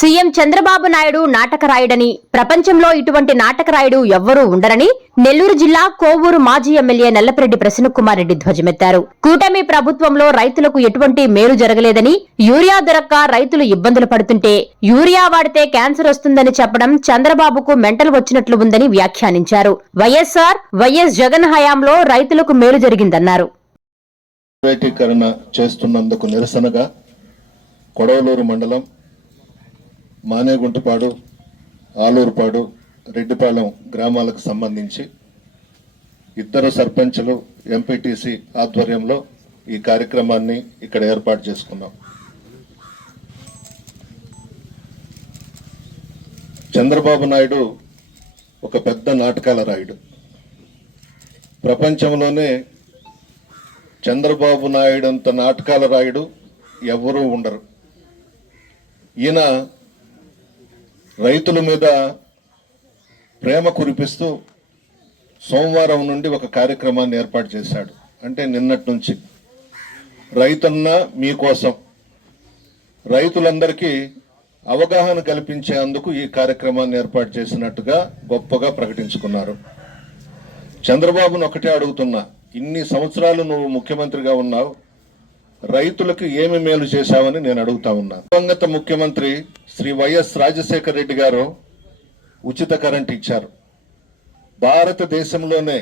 CM Chandrababu Naidu నాటకరాయుడని ప్రపంచంలో ఇటువంటి నాటకరాయుడు ఎవ్వరూ ఉండరని నెల్లూరు జిల్లా కోవూరు మాజీ ఎమ్మెల్యే నల్లపరెడ్డి ప్రసన్నకుమార్ రెడ్డి ధ్వజమెత్తారు. కూటమి ప్రభుత్వంలో రైతులకు ఎటువంటి మేలు జరగలేదని యూరియా దొరక్క రైతులు ఇబ్బందులు పడుతుంటే యూరియా వాడితే క్యాన్సర్ వస్తుందని చెప్పడం చంద్రబాబుకు మెంటల్ వచ్చినట్లు ఉందని వ్యాఖ్యానించారు. వైఎస్ఆర్ వైఎస్ జగన్ హయాంలో రైతులకు మేలు జరిగిందన్నారు. చేస్తున్నందుకు నిరసనగా కొడవలూరు మండలం మానేగుంటపాడు ఆలూరుపాడు రెడ్డిపాలెం గ్రామాలకు సంబంధించి ఇద్దరు సర్పంచులు ఎంపీటీసీ ఆధ్వర్యంలో ఈ కార్యక్రమాన్ని ఇక్కడ ఏర్పాటు చేసుకున్నాం. చంద్రబాబు నాయుడు ఒక పెద్ద నాటకాల రాయుడు. ప్రపంచంలోనే చంద్రబాబు నాయుడు అంత నాటకాల రాయుడు ఎవరూ ఉండరు. ఈయన రైతుల మీద ప్రేమ కురిపిస్తూ సోమవారం నుండి ఒక కార్యక్రమాన్ని ఏర్పాటు చేశాడు. అంటే నిన్నటి నుంచి. రైతన్న మీకోసం. రైతులందరికీ అవగాహన కల్పించేందుకు ఈ కార్యక్రమాన్ని ఏర్పాటు చేసినట్టుగా గొప్పగా ప్రకటించుకున్నారు. చంద్రబాబును ఒకటే అడుగుతున్నా. ఇన్ని సంవత్సరాలు నువ్వు ముఖ్యమంత్రిగా ఉన్నావు. రైతులకు ఏమి మేలు చేశావని నేను అడుగుతా ఉన్నా. దివంగత ముఖ్యమంత్రి శ్రీ వైఎస్ రాజశేఖర రెడ్డి గారు ఉచిత కరెంట్ ఇచ్చారు. భారతదేశంలోనే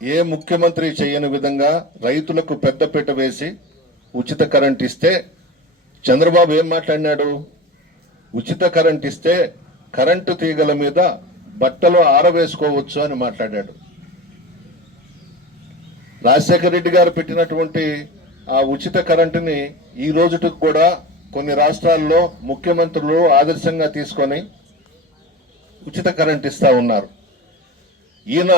ఏ ముఖ్యమంత్రి చేయని విధంగా రైతులకు పెద్దపీట వేసి ఉచిత కరెంట్ ఇస్తే చంద్రబాబు ఏం మాట్లాడినాడు? ఉచిత కరెంట్ ఇస్తే కరెంటు తీగల మీద బట్టలు ఆరవేసుకోవచ్చు అని మాట్లాడాడు. రాజశేఖర రెడ్డి గారు పెట్టినటువంటి ఆ ఉచిత కరెంటుని ఈ రోజుకి కూడా కొన్ని రాష్ట్రాల్లో ముఖ్యమంత్రులు ఆదర్శంగా తీసుకొని ఉచిత కరెంట్ ఇస్తా ఉన్నారు. ఈయన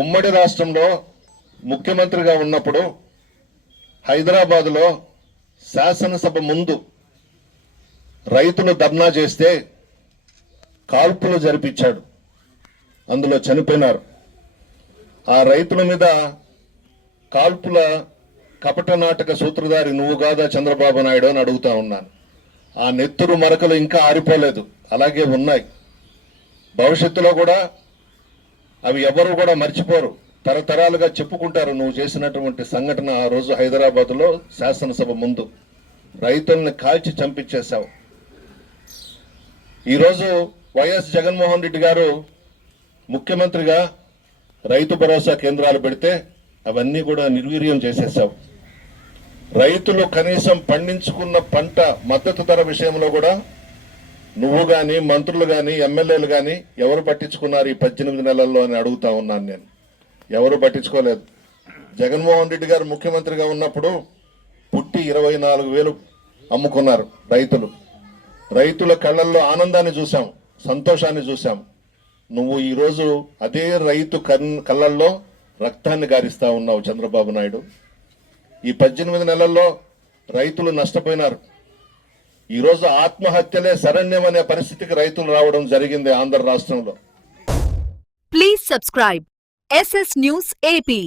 ఉమ్మడి రాష్ట్రంలో ముఖ్యమంత్రిగా ఉన్నప్పుడు హైదరాబాదులో శాసనసభ ముందు రైతులు ధర్నా చేస్తే కాల్పులు జరిపించాడు. అందులో చనిపోయినారు. ఆ రైతుల మీద కాల్పుల కపట నాటక సూత్రధారి నువ్వు కాదా చంద్రబాబు నాయుడు అని అడుగుతా ఉన్నాను. ఆ నెత్తురు మరకలు ఇంకా ఆరిపోలేదు. అలాగే ఉన్నాయి. భవిష్యత్తులో కూడా అవి ఎవరు కూడా మర్చిపోరు. తరతరాలుగా చెప్పుకుంటారు నువ్వు చేసినటువంటి సంఘటన ఆ రోజు హైదరాబాద్లో శాసనసభ ముందు. రైతుల్ని కాల్చి చంపించేశావు. ఈరోజు వైఎస్ జగన్మోహన్ రెడ్డి గారు ముఖ్యమంత్రిగా రైతు భరోసా కేంద్రాలు పెడితే అవన్నీ కూడా నిర్వీర్యం చేసేసావు రైతులు కనీసం పండించుకున్న పంట మద్దతు ధర విషయంలో కూడా నువ్వు కానీ మంత్రులు కానీ ఎమ్మెల్యేలు కానీ ఎవరు పట్టించుకున్నారు ఈ పద్దెనిమిది నెలల్లో అని అడుగుతా ఉన్నాను నేను. ఎవరు పట్టించుకోలేదు. జగన్మోహన్ రెడ్డి గారు ముఖ్యమంత్రిగా ఉన్నప్పుడు పుట్టి ఇరవై నాలుగు వేలు అమ్ముకున్నారు రైతులు. రైతుల కళ్ళల్లో ఆనందాన్ని చూసాం సంతోషాన్ని చూసాం నువ్వు ఈరోజు అదే రైతు కన్- కళ్ళల్లో రక్తాన్ని గారిస్తా ఉన్నావు చంద్రబాబు నాయుడు. ఈ పద్దెనిమిది నెలల్లో రైతులు నష్టపోయినారు. ఈరోజు ఆత్మహత్యలే శరణ్యం అనే పరిస్థితికి రైతులు రావడం జరిగింది ఆంధ్ర రాష్ట్రంలో. Please subscribe SS news AP